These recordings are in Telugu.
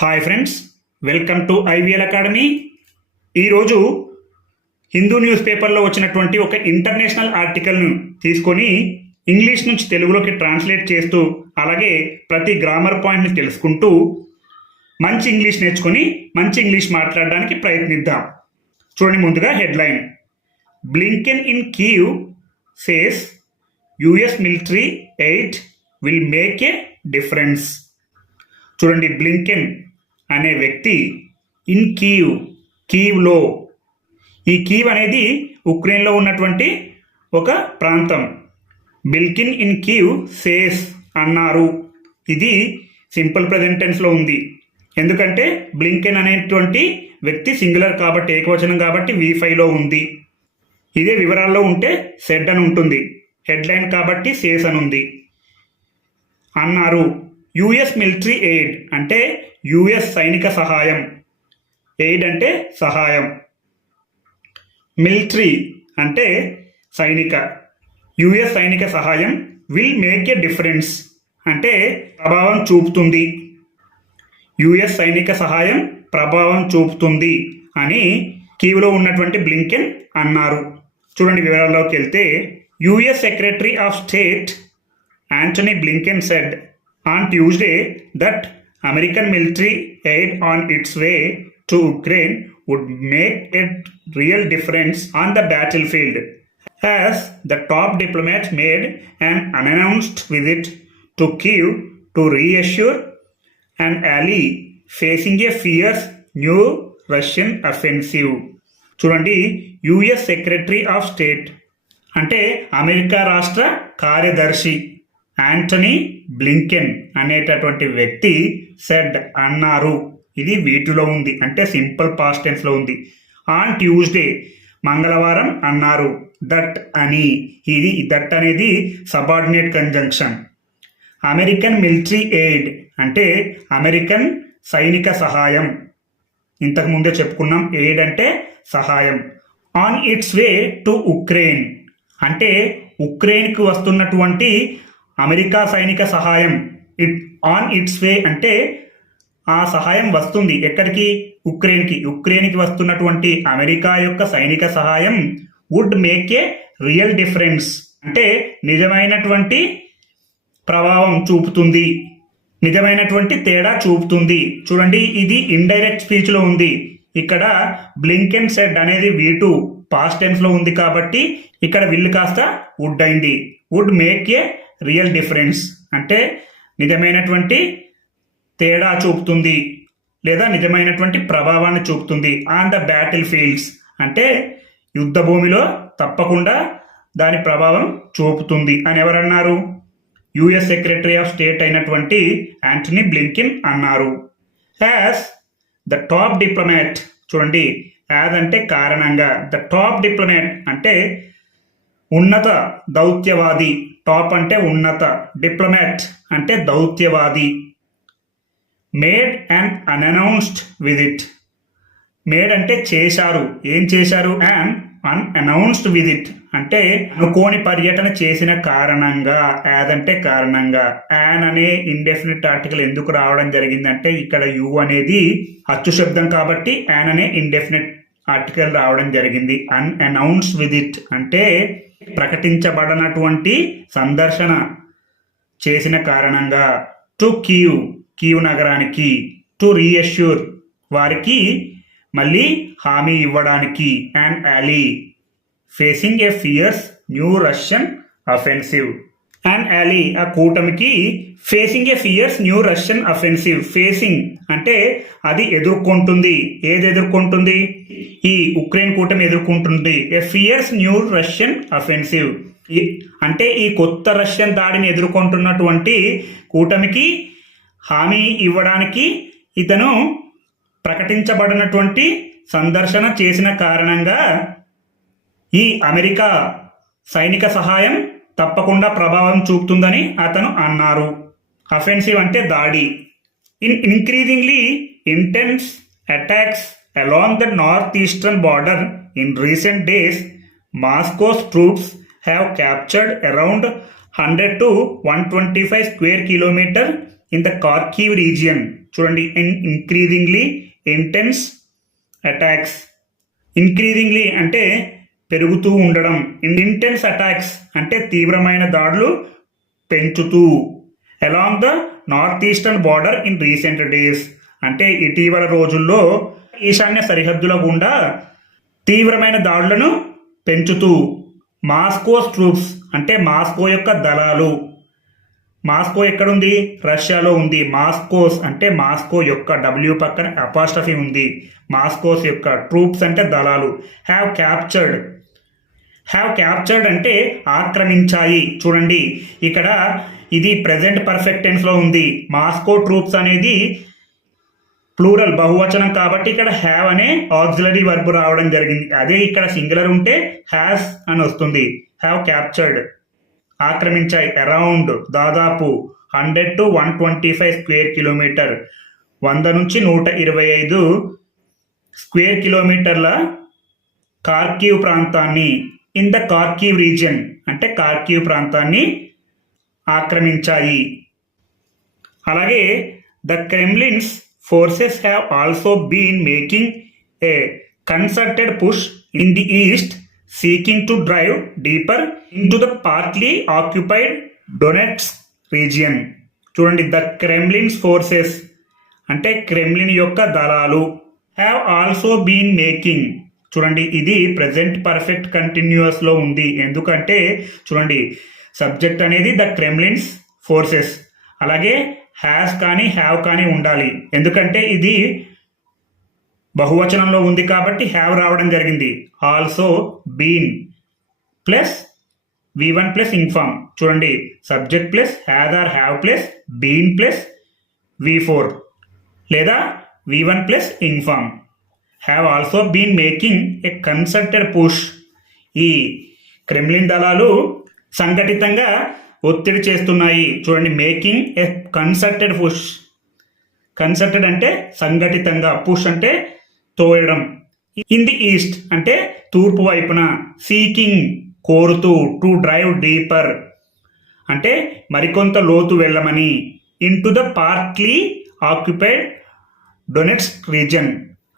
Hi friends, welcome to IVL academy. ఈరోజు హిందూ న్యూస్ పేపర్లో వచ్చినటువంటి ఒక ఇంటర్నేషనల్ ఆర్టికల్ను తీసుకొని ఇంగ్లీష్ నుంచి తెలుగులోకి ట్రాన్స్లేట్ చేస్తూ అలాగే ప్రతి గ్రామర్ పాయింట్ని తెలుసుకుంటూ మంచి ఇంగ్లీష్ నేర్చుకొని మంచి ఇంగ్లీష్ మాట్లాడడానికి ప్రయత్నిద్దాం. చూడండి, ముందుగా headline: Blinken in Kyiv says US military aid will make a difference. చూడండి, బ్లింకెన్ అనే వ్యక్తి ఇన్ కీవ్లో, ఈ కీవ్ అనేది ఉక్రెయిన్లో ఉన్నటువంటి ఒక ప్రాంతం. బ్లింకెన్ ఇన్ కీవ్ సేస్ అన్నారు. ఇది సింపుల్ ప్రెజెంట్ టెన్స్లో ఉంది. ఎందుకంటే బ్లింకెన్ అనేటువంటి వ్యక్తి సింగులర్ కాబట్టి, ఏకవచనం కాబట్టి V5లో ఉంది. ఇదే వివరాల్లో ఉంటే సెడ్ అని ఉంటుంది. హెడ్లైన్ కాబట్టి సేస్ అని ఉంది. అన్నారు. యుఎస్ మిలిటరీ ఎయిడ్ అంటే యుఎస్ సైనిక సహాయం. ఎయిడ్ అంటే సహాయం. మిలిటరీ అంటే సైనిక. యుఎస్ సైనిక సహాయం విల్ మేక్ ఏ డిఫరెన్స్ అంటే ప్రభావం చూపుతుంది. యుఎస్ సైనిక సహాయం ప్రభావం చూపుతుంది అని కీవ్లో ఉన్నటువంటి బ్లింకెన్ అన్నారు. చూడండి, వివరాల్లోకి వెళ్తే, US secretary of state Antony Blinken said on Tuesday that American military aid on its way to Ukraine would make a real difference on the battlefield, as the top diplomat made an unannounced visit to Kyiv to reassure an ally facing a fierce new Russian offensive. చూడండి, యుఎస్ సెక్రటరీ ఆఫ్ స్టేట్ అంటే అమెరికా రాష్ట్ర కార్యదర్శి యాంటనీ బ్లింకెన్ అనేటటువంటి వ్యక్తి సెడ్ అన్నారు. ఇది వీటిలో ఉంది, అంటే సింపుల్ పాస్ట్ టెన్స్లో ఉంది. ఆన్ ట్యూస్డే మంగళవారం అన్నారు. దట్ అని, ఇది దట్ అనేది subordinate conjunction. American military aid అంటే అమెరికన్ సైనిక సహాయం. ఇంతకు ముందే చెప్పుకున్నాం, ఎయిడ్ అంటే సహాయం. On it's way to Ukraine అంటే ఉక్రెయిన్కి వస్తున్నటువంటి అమెరికా సైనిక సహాయం. ఆన్ ఇట్స్ వే అంటే ఆ సహాయం వస్తుంది ఎక్కడికి? ఉక్రెయిన్కి. ఉక్రెయిన్కి వస్తున్నటువంటి అమెరికా యొక్క సైనిక సహాయం would make a real difference అంటే నిజమైనటువంటి ప్రభావం చూపుతుంది, నిజమైనటువంటి తేడా చూపుతుంది. చూడండి, ఇది ఇండైరెక్ట్ స్పీచ్లో ఉంది. ఇక్కడ బ్లింకెన్ సెడ్ అనేది V2 పాస్ట్ టెన్స్లో ఉంది కాబట్టి ఇక్కడ విల్ కాస్త వుడ్ అయింది. Would make a real difference అంటే నిజమైనటువంటి తేడా చూపుతుంది లేదా నిజమైనటువంటి ప్రభావాన్ని చూపుతుంది. ఆన్ ద బ్యాటిల్ ఫీల్డ్స్ అంటే యుద్ధ భూమిలో తప్పకుండా దాని ప్రభావం చూపుతుంది అని ఎవరన్నారు? యుఎస్ సెక్రటరీ ఆఫ్ స్టేట్ అయినటువంటి యాంటనీ బ్లింకెన్ అన్నారు. యాజ్ ద టాప్ డిప్లొమాట్, చూడండి, యాజ్ అంటే కారణంగా, ద టాప్ డిప్లొమాట్ అంటే ఉన్నత దౌత్యవాది. టాప్ అంటే ఉన్నత, డిప్లొమాట్ అంటే దౌత్యవాది. Made and unannounced visit. Made అంటే చేశారు. ఏం చేశారు? అండ్ అన్అనౌన్స్డ్ విజిట్ అంటే అనుకోని పర్యటన చేసిన కారణంగా. యాజ్ అంటే కారణంగా. యాన్ అనే ఇండెఫినిట్ ఆర్టికల్ ఎందుకు రావడం జరిగిందంటే ఇక్కడ యు అనేది అచ్చు శబ్దం కాబట్టి యాన్ అనే ఇండెఫినిట్ ఆర్టికల్ రావడం జరిగింది. అన్అనౌన్స్డ్ విజిట్ అంటే ప్రకటించబడనటువంటి సందర్శన చేసిన కారణంగా. టు కీవ్ నగరానికి. టు రీఅష్యూర్ వారికి మళ్ళీ హామీ ఇవ్వడానికి. And ally facing a fierce new Russian offensive. And ally ఆ కూటమికి facing a fierce new Russian offensive. Facing అంటే అది ఎదుర్కొంటుంది. ఏది ఎదుర్కొంటుంది? ఈ ఉక్రెయిన్ కూటమి ఎదుర్కొంటుంది. A fierce new Russian offensive అంటే ఈ కొత్త రష్యన్ దాడిని ఎదుర్కొంటున్నటువంటి కూటమికి హామీ ఇవ్వడానికి ఇతను ప్రకటించబడినటువంటి సందర్శన చేసిన కారణంగా ఈ అమెరికా సైనిక సహాయం తప్పకుండా ప్రభావం చూపుతుందని అతను అన్నారు. అఫెన్సివ్ అంటే దాడి. In increasingly intense attacks along the northeastern border in recent days, Moscow's troops have captured around 100 to 125 square kilometers in the Kharkiv region. చూడండి, ఇంక్రీజింగ్లీ ఇంటెన్స్ అటాక్స్. ఇంక్రీజింగ్లీ అంటే పెరుగుతూ ఉండడం, ఇంటెన్స్ అటాక్స్ అంటే తీవ్రమైన దాడులు పెంచుతూ. Along the north eastern border in recent days అంటే ఇటీవల రోజుల్లో ఈశాన్య సరిహద్దుల గుండా తీవ్రమైన దాడులను పెంచుతూ. మాస్కోస్ ట్రూప్స్ అంటే మాస్కో యొక్క దళాలు. మాస్కో ఎక్కడుంది? రష్యాలో ఉంది. మాస్కోస్ అంటే మాస్కో యొక్క, డబ్ల్యూ పక్కన అపాస్ట్రఫీ ఉంది. మాస్కోస్ యొక్క ట్రూప్స్ అంటే దళాలు. హ్యావ్ క్యాప్చర్డ్ అంటే ఆక్రమించాయి. చూడండి, ఇక్కడ ఇది ప్రెజెంట్ పర్ఫెక్ట్ టెన్స్లో ఉంది. మాస్కో ట్రూప్స్ అనేది ప్లూరల్ బహువచనం కాబట్టి ఇక్కడ హ్యావ్ అనే ఆక్సిలరీ వర్బ్ రావడం జరిగింది. అదే ఇక్కడ సింగులర్ ఉంటే హ్యాస్ అని వస్తుంది. హ్యావ్ క్యాప్చర్డ్ ఆక్రమించాయి. అరౌండ్ దాదాపు 100 to 125 స్క్వేర్ కిలోమీటర్, 100 నుంచి 125 స్క్వేర్ కిలోమీటర్ల కార్కివ్ ప్రాంతాన్ని, ఇన్ ద కార్కివ్ రీజియన్ అంటే కార్కివ్ ప్రాంతాన్ని ఆక్రమించాయి. అలాగే the క్రెమ్లిన్స్ forces have also been making a concerted push in the east, seeking to drive deeper into the partly occupied Donetsk region. చూడండి, ద క్రెమ్లిన్స్ ఫోర్సెస్ అంటే క్రెమ్లిన్ యొక్క దళాలు. Have also been making. చూడండి, ఇది ప్రెజెంట్ పర్ఫెక్ట్ కంటిన్యూస్లో ఉంది. ఎందుకంటే చూడండి, సబ్జెక్ట్ అనేది ద క్రెమ్లిన్స్ ఫోర్సెస్, అలాగే హ్యాస్ కానీ హ్యావ్ కానీ ఉండాలి. ఎందుకంటే ఇది బహువచనంలో ఉంది కాబట్టి హ్యావ్ రావడం జరిగింది. Also been plus V1 plus ing form. చూడండి, subject plus has or have plus been plus V4 లేదా V1 plus ing form. Have also been making a concerted push. ఈ క్రెమ్లిన్ దళాలు సంఘటితంగా ఒత్తిడి చేస్తున్నాయి. చూడండి, making a concerted push. Concerted అంటే సంఘటితంగా, పుష్ అంటే తోయడం. ఇన్ ది ఈస్ట్ అంటే తూర్పు వైపున. సీకింగ్ కోరుతూ. టు డ్రైవ్ డీపర్ అంటే మరికొంత లోతు వెళ్ళమని. In to the partly occupied Donetsk reason.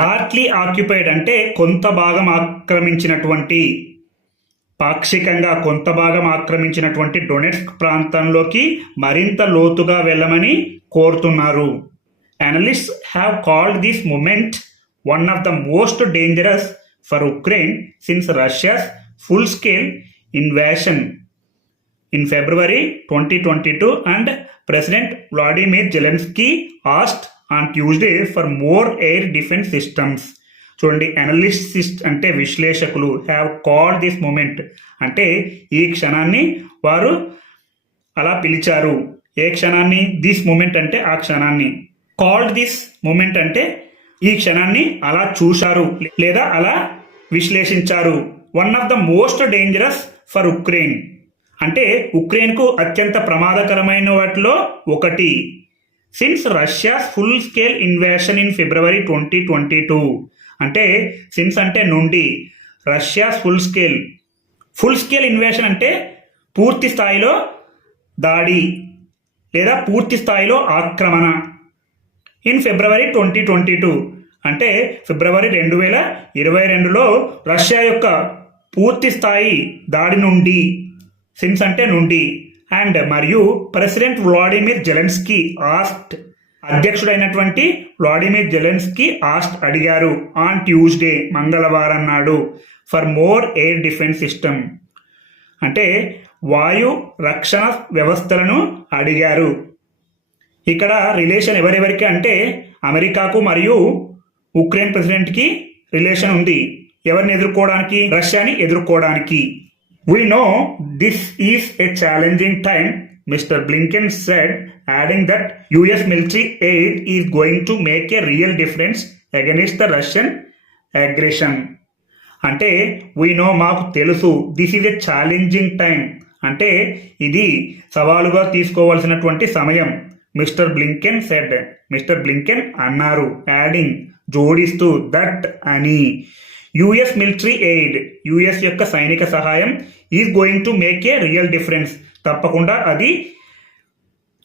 Partly occupied అంటే కొంత భాగం ఆక్రమించినటువంటి, పాక్షికంగా కొంత భాగం ఆక్రమించినటువంటి డొనెట్స్క్ ప్రాంతంలోకి మరింత లోతుగా వెళ్ళమని కోరుతున్నారు. Analysts have called this moment one of the most dangerous for Ukraine since Russia's full scale invasion in February 2022 and president Vladimir Zelensky asked on Tuesday for more air defence systems. చూడండి, అనలిస్ట్ అంటే విశ్లేషకులు. హ్యావ్ కాల్డ్ దిస్ మూమెంట్ అంటే ఈ క్షణాన్ని వారు అలా పిలిచారు. ఏ క్షణాన్ని? దిస్ మూమెంట్ అంటే ఆ క్షణాన్ని. కాల్డ్ దిస్ మూమెంట్ అంటే ఈ క్షణాన్ని అలా చూశారు లేదా అలా విశ్లేషించారు. One of the most dangerous for Ukraine అంటే ఉక్రెయిన్కు అత్యంత ప్రమాదకరమైన వాటిలో ఒకటి. Since Russia's full scale invasion in February 2022 అంటే సిన్స్ అంటే నుండి, రష్యాస్ ఫుల్ స్కేల్ ఇన్వేషన్ అంటే పూర్తి స్థాయిలో దాడి లేదా పూర్తి స్థాయిలో ఆక్రమణ. ఇన్ February 2022 అంటే ఫిబ్రవరి 2022లో రష్యా యొక్క పూర్తి స్థాయి దాడి నుండి, సిన్స్ అంటే నుండి, అండ్ మరియు ప్రెసిడెంట్ వ్లాడిమిర్ జెలెన్స్కీ ఆస్క్డ్ అధ్యక్షుడైనటువంటి వ్లాడిమిర్ జెలెన్స్కీ అడిగారు ఆన్ ట్యూస్డే మంగళవారం నాడు for more air defence system అంటే వాయు రక్షణ వ్యవస్థలను అడిగారు. ఇక్కడ రిలేషన్ ఎవరెవరికి అంటే అమెరికాకు మరియు ఉక్రెయిన్ ప్రెసిడెంట్కి రిలేషన్ ఉంది. ఎవరిని ఎదుర్కోవడానికి? రష్యాని ఎదుర్కోవడానికి. We know this is a challenging time, Mr. Blinken said, adding that US military aid is going to make a real difference against the Russian aggression. అంటే we know మాకు తెలుసు, this is a challenging time అంటే ఇది సవాలుగా తీసుకోవాల్సినటువంటి సమయం. Mister Blinken said, mister Blinken అన్నారు, యాడింగ్ జోడిస్తూ, దట్ అని. యుఎస్ మిలిటరీ ఎయిడ్ యుఎస్ యొక్క సైనిక సహాయం is going to make a real difference తప్పకుండా అది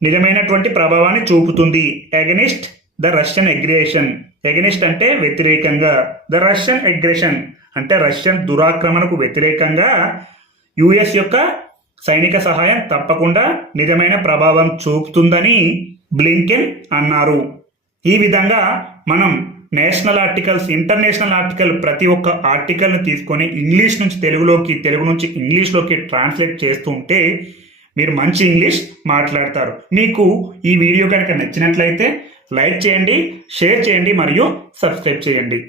నిజమైనటువంటి ప్రభావాన్ని చూపుతుంది against the Russian aggression. Against అంటే వ్యతిరేకంగా, ద రష్యన్ అగ్రెషన్ అంటే రష్యన్ దురాక్రమణకు వ్యతిరేకంగా యుఎస్ యొక్క సైనిక సహాయం తప్పకుండా నిజమైన ప్రభావం చూపుతుందని బ్లింకెన్ అన్నారు. ఈ విధంగా మనం నేషనల్ ఆర్టికల్స్, ఇంటర్నేషనల్ ఆర్టికల్ ప్రతి ఒక్క ఆర్టికల్ని తీసుకొని ఇంగ్లీష్ నుంచి తెలుగులోకి, తెలుగు నుంచి ఇంగ్లీష్లోకి ట్రాన్స్లేట్ చేస్తుంటే మీరు మంచి ఇంగ్లీష్ మాట్లాడతారు. మీకు ఈ వీడియో కనుక నచ్చినట్లయితే లైక్ చేయండి, షేర్ చేయండి మరియు సబ్స్క్రైబ్ చేయండి.